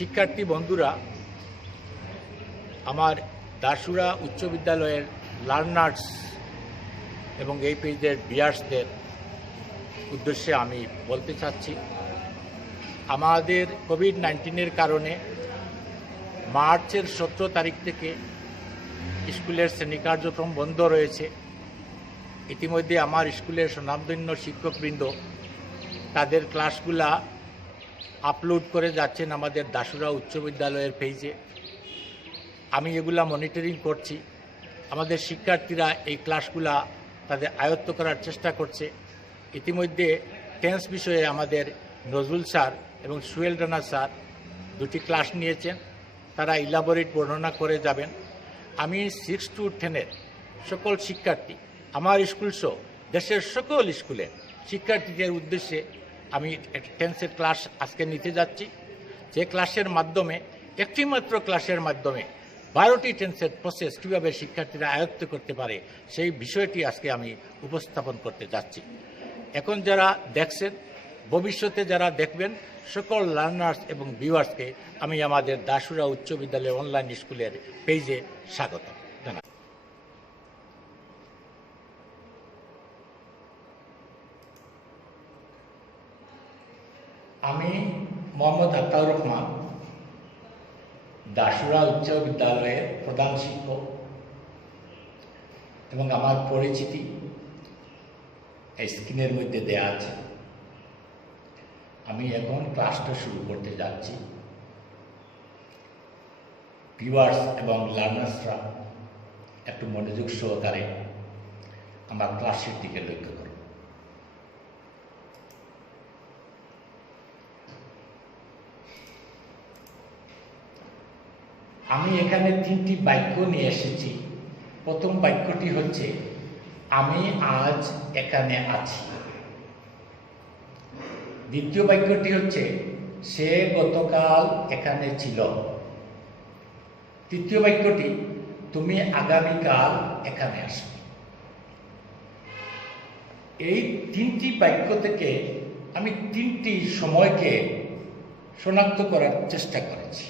শিক্ষার্থী বন্ধুরা, আমার দাসুরা উচ্চ বিদ্যালয়ের লার্নার্স এবং এই পেজের ভিউয়ার্সদের উদ্দেশ্যে আমি বলতে চাচ্ছি, আমাদের কোভিড-19-এর কারণে মার্চের 17 তারিখ থেকে স্কুলের শ্রেণী কার্যক্রম বন্ধ রয়েছে। ইতিমধ্যে আমার স্কুলের স্বনামধন্য শিক্ষকবৃন্দ তাদের ক্লাসগুলা আপলোড করে যাচ্ছেন আমাদের দাসুরা উচ্চ বিদ্যালয়ের পেজে। আমি এগুলা মনিটরিং করছি। আমাদের শিক্ষার্থীরা এই ক্লাসগুলা তাদের আয়ত্ত করার চেষ্টা করছে। ইতিমধ্যে টেন্স বিষয়ে আমাদের নজরুল স্যার এবং সুয়েল রানা স্যার দুটি ক্লাস নিয়েছেন, তারা ইলাবোরেট বর্ণনা করে যাবেন। আমি 6 to 10 সকল শিক্ষার্থী, আমার স্কুল সহ দেশের সকল স্কুলের শিক্ষার্থীদের উদ্দেশ্যে আমি টেন্সের ক্লাস আজকে নিতে যাচ্ছি, যে ক্লাসের মাধ্যমে একটিমাত্র ক্লাসের মাধ্যমে 12টি টেন্সের প্রসেস কীভাবে শিক্ষার্থীরা আয়ত্ত করতে পারে সেই বিষয়টি আজকে আমি উপস্থাপন করতে যাচ্ছি। এখন যারা দেখছেন, ভবিষ্যতে যারা দেখবেন, সকল লার্নার্স এবং ভিউয়ার্সকে আমি আমাদের দাসুরা উচ্চ বিদ্যালয় অনলাইন স্কুলের পেজে স্বাগত জানাই। আমি মোহাম্মদ আতাউর রহমান, দাসুরা উচ্চ বিদ্যালয়ের প্রধান শিক্ষক, এবং আমার পরিচিতি এই স্ক্রিনের মধ্যে দেয়া আছে। আমি এখন ক্লাসটা শুরু করতে যাচ্ছি। ভিউয়ার্স এবং লার্নার্সরা একটু মনোযোগ সহকারে আমার ক্লাসের দিকে লক্ষ্য করুন। আমি এখানে 3টি বাক্য নিয়ে এসেছি। প্রথম বাক্যটি হচ্ছে, আমি আজ এখানে আছি। দ্বিতীয় বাক্যটি হচ্ছে, সে গতকাল এখানে ছিল। তৃতীয় বাক্যটি, তুমি আগামীকাল এখানে আসবে। এই 3টি বাক্য থেকে আমি 3টি সময়কে শনাক্ত করার চেষ্টা করেছি।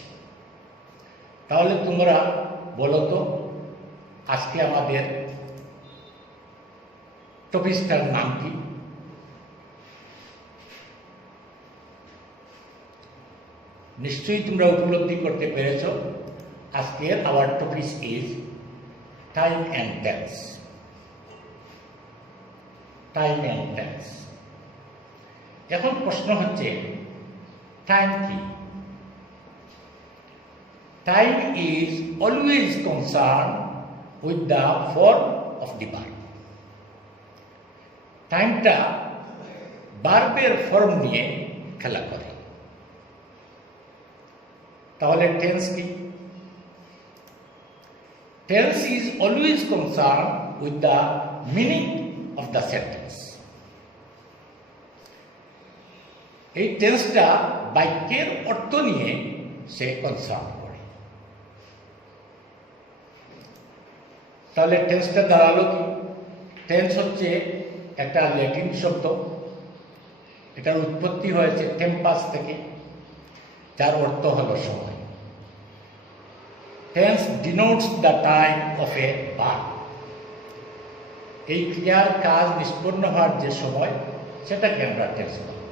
তাহলে তোমরা বলো তো, আজকে আমাদের টপিকটার নাম কি? নিশ্চয়ই তোমরা উপলব্ধি করতে পেরেছ, আজকের our topic is time and tense. Time and tense. এখন প্রশ্ন হচ্ছে, টাইম কি? Time is always concerned with the form of the verb. টাইমটা ভার্বের ফর্ম নিয়ে খেলা করে। তাহলে টেন্স কি? Tense is always concerned with the meaning of the sentence. এই টেন্সটা বাক্যের অর্থ নিয়ে সে কনসার্ন করে। তাহলে টেন্সটা দাঁড়ালো কি? টেন্স হচ্ছে একটা ল্যাটিন শব্দ। এটার উৎপত্তি হয়েছে টেম্পাস থেকে, যার অর্থ হলো সময়। Tense denotes the time of A verb. এই ক্রিয়ার কাজ নিষ্পন্ন হওয়ার যে সময়, সেটাকে আমরা টেন্স বলি।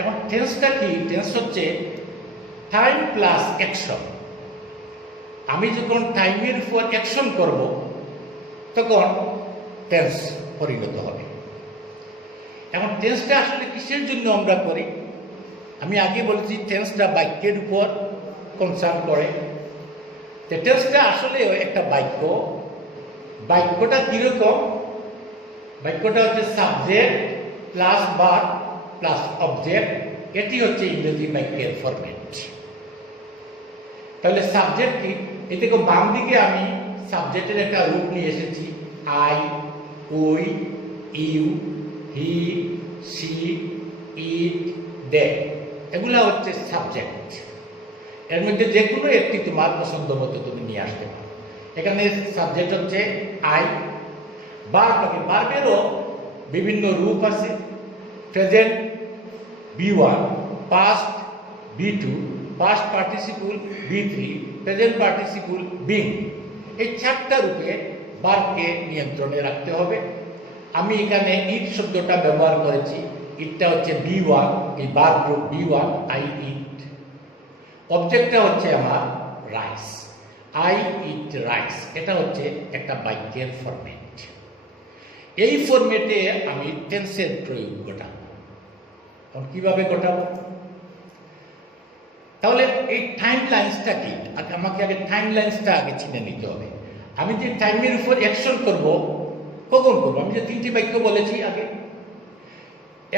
এবং টেন্সটা কি? টেন্স হচ্ছে টাইম প্লাস অ্যাকশন। আমি যখন টাইমের উপর অ্যাকশন করব, তখন টেন্স পরিণত হবে। এখন টেন্সটা আসলে কিসের জন্য আমরা করি? আমি আগে বলেছি টেন্সটা বাক্যের উপর কনসার্ন করে। টেন্সটা আসলে একটা বাক্য। বাক্যটা কীরকম? বাক্যটা হচ্ছে subject plus verb plus object. এটি হচ্ছে ইংরেজি বাক্যের ফরম্যাট। তাহলে সাবজেক্ট কি? এই দেখো, বাম দিকে আমি সাবজেক্টের একটা রূপ নিয়ে এসেছি। I, we, you, he, she, it, they. এগুলা হচ্ছে সাবজেক্ট। এর মধ্যে যে কোনো একটি তোমার পছন্দ মতো তুমি নিয়ে আসতে পারো। এখানে সাবজেক্ট হচ্ছে আই। ভার্বেরও বিভিন্ন রূপ আছে। Present, B one, past, B2, past participle B3, present participle being। এই চারটা রূপে ভার্বকে নিয়ন্ত্রণে রাখতে হবে। আমি এখানে ইট শব্দটা ব্যবহার করেছি। ইটটা হচ্ছে B1, এই verb group B1, I eat. অবজেক্টটা হচ্ছে আমার রাইস, আই ইট রাইস। এটা হচ্ছে একটা বাক্যের ফরম্যাট। এই ফরম্যাটে আমি টেন্সের প্রয়োগ ঘটাবো। কিভাবে ঘটাবো? তাহলে এই টাইম লাইন্সটা কি? আমাকে আগে টাইম লাইন্সটা আগে চিনে নিতে হবে। আমি যে টাইমের উপর অ্যাকশন করব, কখন করবো? আমি যে তিনটি বাক্য বলেছি আগে,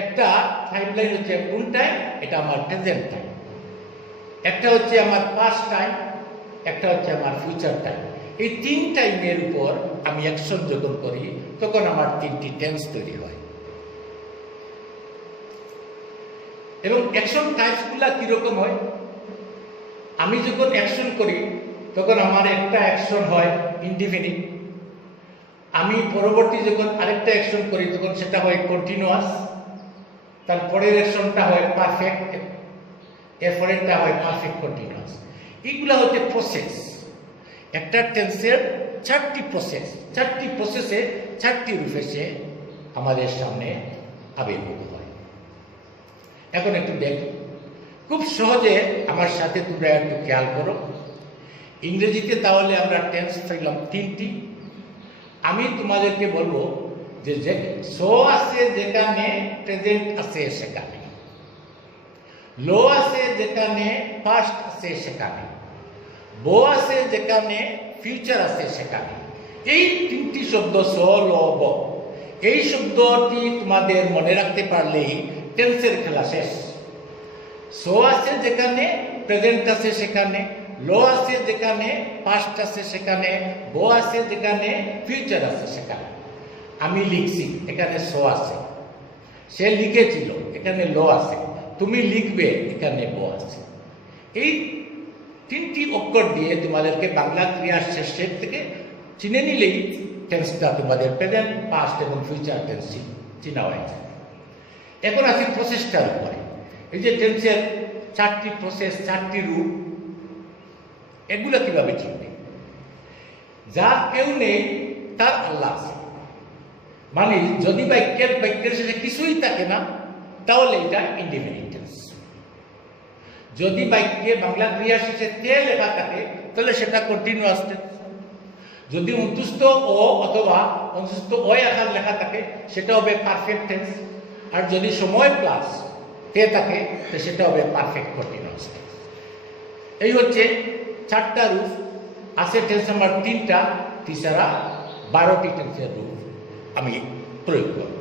একটা টাইম লাইন হচ্ছে কোন টাইম, এটা আমার প্রেজেন্ট টাইম। একটা হচ্ছে আমার পাস্ট টাইম, একটা হচ্ছে আমার ফিউচার টাইম। এই তিন টাইমের উপর আমি অ্যাকশন যখন করি তখন আমার তিনটি টেন্স তৈরি হয়। এবং অ্যাকশন টাইপসগুলা কিরকম হয়? আমি যখন অ্যাকশন করি তখন আমার একটা অ্যাকশন হয় ইনডিফিনিট। আমি পরবর্তী যখন আরেকটা অ্যাকশন করি তখন সেটা হয় কন্টিনিউয়াস। তারপরের অ্যাকশনটা হয় পারফেক্ট, এরপরেরটা হয় পারফেক্ট কন্টিনিউয়াস। এইগুলা হচ্ছে প্রসেস। একটা টেন্সের চারটি প্রসেস, চারটি প্রসেসে চারটি রূপে সে আমাদের সামনে আবির্ভূত হয়। এখন একটু দেখি, খুব সহজে আমার সাথে তোমরা একটু খেয়াল করো। ইংরেজিতে তাহলে আমরা টেন্স পেলাম তিনটি। আমি তোমাদেরকে বলবো যে সো আছে যেখানে প্রেজেন্ট আছে সেখানে, লো আছে যেখানে পাস্ট আছে সেখানে, বো আছে যেখানে ফিউচার আছে সেখানে। এই তিনটি শব্দ সো, লো, বো, এই শব্দটি তোমাদের মনে রাখতে পারলেই টেন্সের খেলা শেষ। সো আছে যেখানে প্রেজেন্ট আছে সেখানে, লো আছে যেখানে পাস্ট আছে সেখানে, বো আছে যেখানে ফিউচার আছে সেখানে। আমি লিখছি, এখানে সো আছে, সে লিখেছিল, এখানে লো আছে, তুমি লিখবে, এখানে বো আছে। এই তিনটি অক্ষর দিয়ে তোমাদেরকে বাংলা ক্রিয়ার শেষের থেকে চিনে নিলেই টেন্সটা তোমাদের প্রেজেন্ট, পাস্ট এবং ফিউচার টেন্স চিনা হয়ে যায়। এখন আসি প্রসেসটার উপরে। এই যে টেন্সের চারটি প্রসেস, চারটি রূপ, এগুলো কিভাবে চিনবে? যার কেউ নেই তার আল্লাহ আছে। মানে যদি বাক্যের শেষে কিছুই থাকে না তাহলে এটা ইনডিফিনিট টেন্স। যদি বাক্যে বাংলা ক্রিয়া শেষে তে লেখা থাকে তাহলে সেটা কন্টিনিউয়াস টেন্স। যদি অন্তুষ্ট ও অথবা অন্তুষ্ট ওই আকার লেখা থাকে সেটা হবে পারফেক্ট টেন্স। আর যদি সময় প্লাস তে থাকে তো সেটা হবে পারফেক্ট কন্টিনিউয়াস টেন্স। এই হচ্ছে চারটা রূপ আছে। টেন্স নাম্বার তিনটা, তিসারা 12টি টেন্সের রূপ আমি প্রয়োগ করব।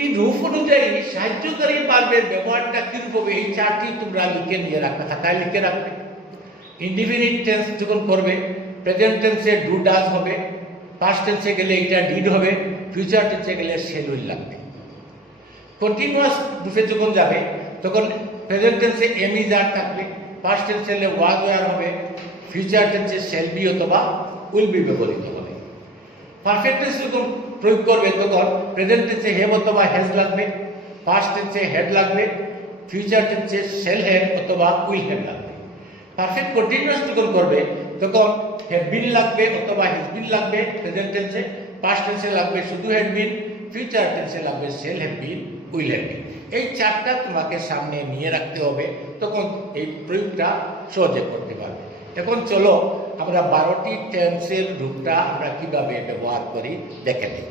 এই রূপ অনুযায়ী সাহায্যকারী ভার্বের ব্যবহারটা কিরূপ হবে এই চারটি তোমরা লিখে নিয়ে রাখবে, খাতায় লিখে রাখবে। ইনডিফিনিট টেন্স যখন করবে প্রেজেন্ট টেন্সে ডু ডাজ হবে, পাস্ট টেন্সে গেলে এটা ডিড হবে, ফিউচার টেন্সে গেলে শেল উইল লাগবে। কন্টিনিউয়াস রূপে যখন যাবে তখন প্রেজেন্ট টেন্সে এম ইজ আর থাকবে, পাস্ট টেন্সে গেলে ওয়াজ ওয়ার হবে, ফিউচার টেন্সে শেল বি অথবা উইল বি ব্যবহৃত হবে। পারফেক্ট টেন্স যখন প্রয়োগ করবে তখন প্রেজেন্ট টেন্সে হ্যাভ অথবা হ্যাজ লাগবে, পাস্ট টেন্সে হ্যাড লাগবে, ফিউচার টেন্সে শেল হ্যাভ অথবা উইল হ্যাভ লাগবে। পারফেক্ট কন্টিনিউয়াস যখন করবে তখন হ্যাভ বিন লাগবে অথবা হ্যাজ বিন লাগবে প্রেজেন্ট টেন্সে, পাস্ট টেন্সে লাগবে শুধু হ্যাড বিন, ফিউচার টেন্সে লাগবে shall have been, will have been. এই চারটা তোমাকে সামনে নিয়ে রাখতে হবে, তখন এই প্রয়োগটা সহজে করতে পারবে। এখন চলো আমরা 12টি টেন্সের রূপটা আমরা কিভাবে ব্যবহার করি দেখে নিই।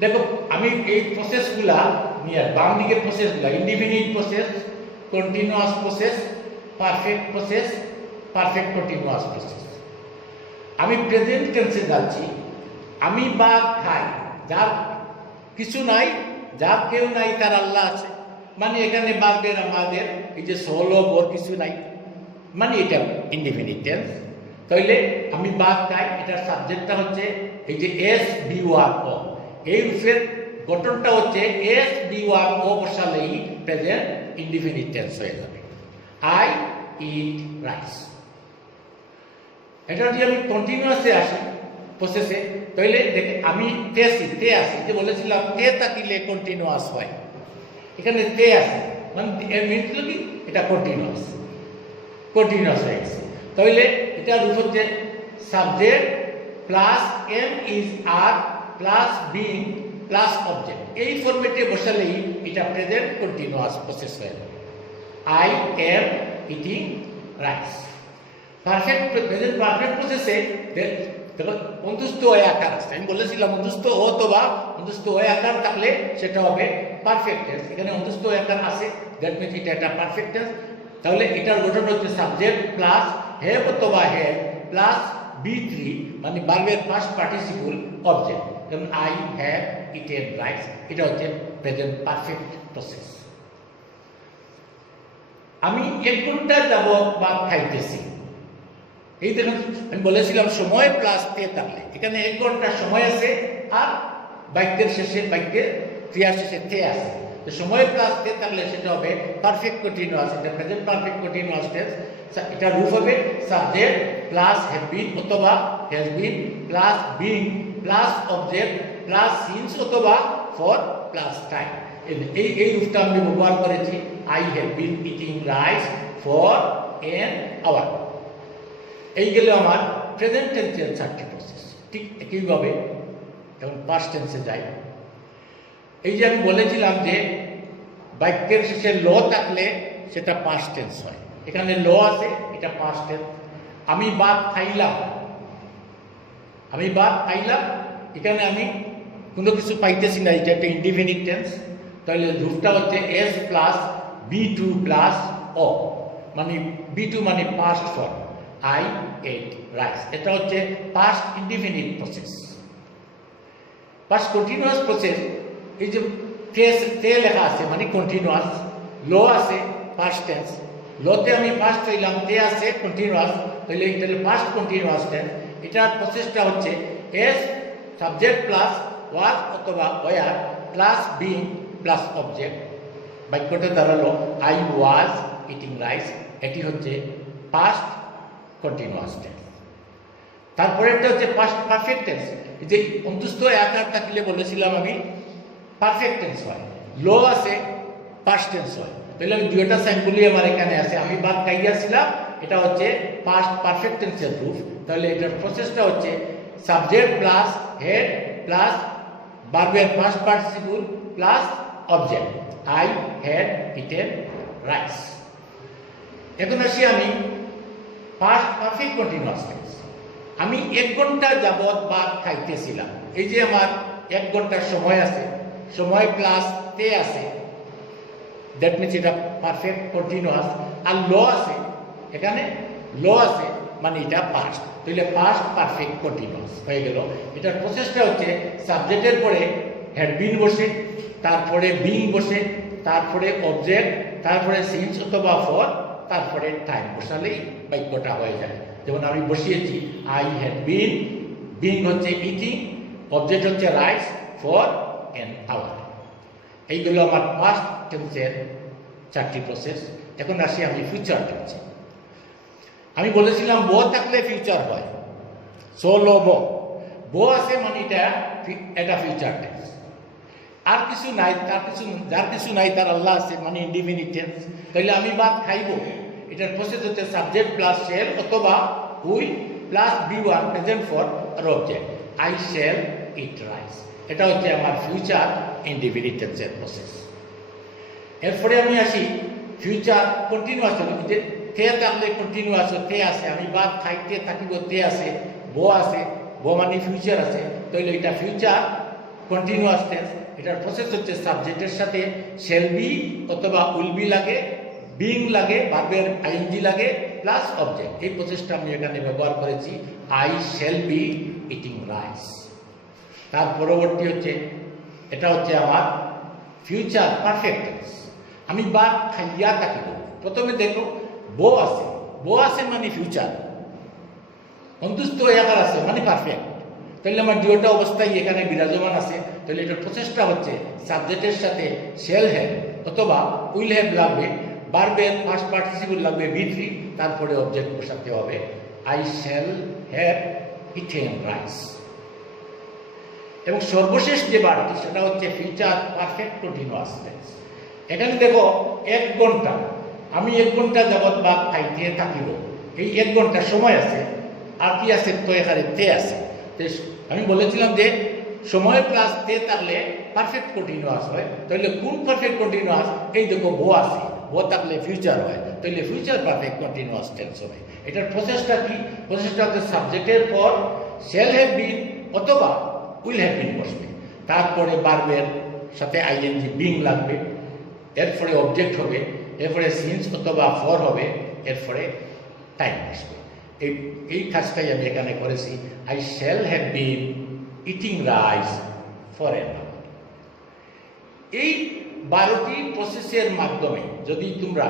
দেখো আমি এই প্রসেসগুলা নিয়ে বাম দিকের প্রসেসগুলা indefinite process, continuous process, perfect process, perfect continuous process. আমি প্রেজেন্ট টেন্সে যাচ্ছি। আমি বা খাই, যার কিছু নাই, যার কেউ নাই তার আল্লাহ আছে। মানে এখানে বাদের আমাদের এই যে সোলো বোর কিছু নাই, মানে এটা ইনডিফিনিট টেন্স। তাইলে আমি বাদ খাই, এটার সাবজেক্টটা হচ্ছে এই যে এস বি ওয়ান ও। এই রূপের গঠনটা হচ্ছে এস বি ওয়ান ও বসালেই প্রেজেন্ট ইনডিফিনিট টেন্স হয়ে যাবে। I eat rice. এটা যদি আমি কন্টিনিউয়াসে আসি প্রসেসে, তাহলে দেখে আমি তে আসি যে বলেছিলাম তে থাকিলে কন্টিনিউয়াস হয়। এখানে তে আছে, মানে এর মিনিট হলো কি এটা কন্টিনিউয়াস হয়ে গেছে। তাহলে এটা রূপ হচ্ছে subject plus am is are plus being plus object. এই ফরম্যাটে বসালেই এটা প্রেজেন্ট কন্টিনিউয়াস প্রসেস হয়ে যাবে। I am eating rice. Perfect present perfect প্রসেসে দেখো অন্তস্থ অয় আকার আছে, আমি বলেছিলাম অন্তস্থ অথবা অন্তস্থ অয় আকার থাকলে সেটা হবে পারফেক্ট টেন্স। এখানে অন্তস্থ অয় আকার আছে, দ্যাট মিনস এটা একটা পারফেক্ট টেন্স। তাহলে এটার গঠন হচ্ছে সাবজেক্ট প্লাস হ্যাভ অথবা হ্যাভ প্লাস B3 মানে ভার্বের ফার্স্ট পার্টিসিপল অবজেক্ট, যেমন আই হ্যাভ ইটেন রাইস। এটা হচ্ছে প্রেজেন্ট পারফেক্ট প্রসেস। আমি 1 ঘন্টা যাবত ভাত খাইতেছি। এই দেখুন আমি বলেছিলাম সময় প্লাস তে থাকলে এখানে 1 ঘন্টা সময় আছে আর বাক্যের শেষে বাক্যের ক্রিয়ার শেষে তে আছে। তো সময় প্লাস তে থাকলে সেটা হবে পারফেক্ট কন্টিনিউয়াস, এটা প্রেজেন্ট পারফেক্ট কন্টিনিউয়াস টেন্স। এটা রূপ হবে সাবজেক্ট প্লাস হ্যাভ বিন অথবা has been plus being plus object plus since অথবা ফর প্লাস টাইম। এই রূপটা আমি ব্যবহার করেছি। I have been eating rice for an hour. এই গেল আমার প্রেজেন্ট টেন্সের 4টি প্রসেস। ঠিক একইভাবে এখন পাস্ট টেন্সে যাই। এই যে আমি বলেছিলাম যে বাক্যের শেষে ল থাকলে সেটা পাস্ট টেন্স হয়। এখানে ল আছে, এটা পাস্ট টেন্স। আমি ভাত খাইলাম, এখানে আমি কোনো কিছু পাইতেছি না, এটা একটা ইনডিফিনিট টেন্স। তাহলে রূপটা হচ্ছে এস প্লাস B2 প্লাস ও, মানে B2 মানে past form, I ate rice. এটা হচ্ছে past indefinite process. Past continuous process, এই যে তে লেখা আছে মানে কন্টিনিউয়াস, ল আছে পাস্ট টেন্স, লতে আমি পাস্ট হইলাম, তে আছে কন্টিনিউয়াস, তাহলে এটা পাস্ট কন্টিনিউয়াস টেন্স। এটার প্রসেসটা হচ্ছে এস সাবজেক্ট প্লাস ওয়াজ অথবা were plus being plus object. বাক্যটা দাঁড়ালো আই ওয়াজ ইটিং রাইস। এটি হচ্ছে পাস্ট কন্টিনিউয়াস টেন্স। তারপরে একটা হচ্ছে পাস্ট পারফেক্ট টেন্স। যে অন্তস্থ আকার থাকলে বলেছিলাম আমি পারফেক্ট টেন্স হয়, লো আছে পাস্ট টেন্স হয়। তাহলে আমি দুইটা স্যাম্পলই আমার এখানে আছে। আমি ভাত খাইয়াছিলাম, এটা হচ্ছে পাস্ট পারফেক্ট টেন্সের রূপ। তাহলে এটার প্রসেসটা হচ্ছে সাবজেক্ট প্লাস হেড প্লাস ভার্বের first participle plus object, I had eaten rice. এখন আসি আমি পাস্ট পারফেক্ট কন্টিনিউয়াস টেন্স। আমি 1 ঘন্টা যাবত ভাত খাইতেছিলাম। এই যে আমার 1 ঘন্টার সময় আছে, সময় প্লাস তে আছে, দ্যাট মিনস এটা পারফেক্ট কন্টিনিউয়াস। আর ল আছে, এখানে ল আছে মানে এটা পাস্ট, তাহলে পাস্ট পারফেক্ট কন্টিনিউয়াস হয়ে গেল। এটার প্রসেসটা হচ্ছে সাবজেক্টের পরে হ্যাড বিন বসে, তারপরে বিং বসে, তারপরে অবজেক্ট, তারপরে সিন্স অথবা ফর, তারপরে টাইম বসালেই বাক্যটা হয়ে যায়। যেমন আমি বসিয়েছি আই হ্যাড বিন, বিং হচ্ছে ইটিং, অবজেক্ট হচ্ছে রাইস, ফর এন আওয়ার। এইগুলো আমার পাস্ট টেন্সের 4টি প্রসেস। এখন আসি আমি ফিউচার টেন্সে। আমি বলেছিলাম ব থাকলে ফিউচার হয়, সো লো ব আছে মানে এটা ফিউচার টেন্স। আর কিছু নাই, যার কিছু নাই তার আল্লাহ আছে মানে ইনডিফিনিট টেন্স। তাহলে আমি ভাত খাইব, এটার প্রসেস হচ্ছে সাবজেক্ট প্লাস শেল অথবা will plus B1 present for আর object, I shall eat rice. এটা হচ্ছে আমার ফিউচার ইনডিফিনিট টেন্সের প্রসেস। এরপরে আমি আসি ফিউচার কন্টিনিউয়াস। যে তে থাকলে কন্টিনিউয়াস তে আছে, আমি ভাত খাইতে থাকিব তে আছে, আছে বো মানে ফিউচার আছে, তাহলে এটা ফিউচার কন্টিনিউয়াস টেন্স। এটার প্রসেস হচ্ছে সাবজেক্টের সাথে শেল বি অথবা উইল বি লাগে, বিং লাগে, ভার্বের আইএনজি লাগে প্লাস অবজেক্ট। এই প্রসেসটা আমি এখানে ব্যবহার করেছি, I shall be eating rice. তার পরবর্তী হচ্ছে এটা হচ্ছে আমার ফিউচার পারফেক্ট টেন্স। আমি ভাত খাইয়া থাকিব। প্রথমে দেখো বো আছে মানে ফিউচার, অন্তস্থ আকার আছে মানে পারফেক্ট। তাহলে আমার দুইটা অবস্থায় এখানে বিরাজমান আছে। তাহলে এটার প্রসেসটা হচ্ছে সাবজেক্টের সাথে শেল হ্যাভ অথবা উইল হ্যাভ লাগবে, ভার্বের ফার্স্ট পার্টিসিপল লাগবে B3, তারপরে অবজেক্ট বসাতে হবে I shall have eaten rice. এবং সর্বশেষ যে বারটি সেটা হচ্ছে ফিউচার পারফেক্ট কন্টিনিউয়াস টেন্স। এখানে দেখো 1 ঘন্টা, আমি 1 ঘন্টা যাবৎ ভাত খাইতে থাকিব, এই 1 ঘন্টা সময় আছে। আর কি আছে? তো এখানে তে আছে। আমি বলেছিলাম যে সময় প্লাস তে থাকলে পারফেক্ট কন্টিনিউয়াস হয়। তাহলে কোন পারফেক্ট কন্টিনিউয়াস? এই দেখো বো আছে, বো থাকলে ফিউচার হয়, তাহলে ফিউচার পারফেক্ট কন্টিনিউয়াস টেন্স হবে। এটার প্রসেসটা কি? প্রসেসটা হচ্ছে সাবজেক্টের পর শ্যাল হ্যাভ বিন অথবা উইল হ্যাভ বিন বসবে, তারপরে ভার্বের সাথে আইএনজি বিং লাগবে, এরপরে অবজেক্ট হবে, এরপরে সিন্স অথবা ফর হবে, এরপরে টাইম আসবে। এই কাজটাই আমি এখানে করেছি। I shall have been eating rice for an hour. এই 12টি প্রসেসের মাধ্যমে যদি তোমরা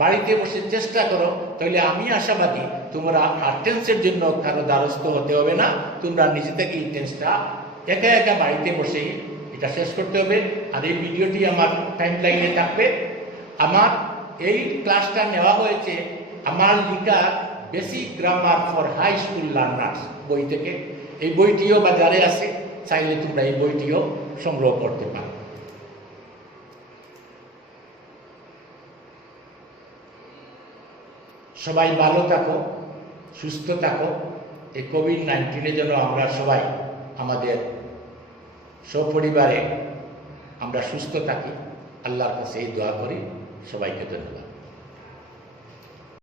বাড়িতে বসে চেষ্টা করো, তাহলে আমি আশাবাদী তোমরা আর টেন্সের জন্য কারো দ্বারস্থ হতে হবে না। তোমরা নিজে থেকে এই টেন্সটা একা একা বাড়িতে বসেই এটা শেষ করতে হবে। আর এই ভিডিওটি আমার টাইম লাইনে থাকবে। আমার এই ক্লাসটা নেওয়া হয়েছে আমার লিখা basic grammar for high school learners বই থেকে। এই বইটিও বাজারে আছে, চাইলে তোমরা এই বইটিও সংগ্রহ করতে পারো। সবাই ভালো থাকো, সুস্থ থাকো। এই কোভিড-19 জন্য আমরা সবাই আমাদের সপরিবারে আমরা সুস্থ থাকি। আল্লাহর কাছে এই দোয়া করি। সবাইকে ধন্যবাদ।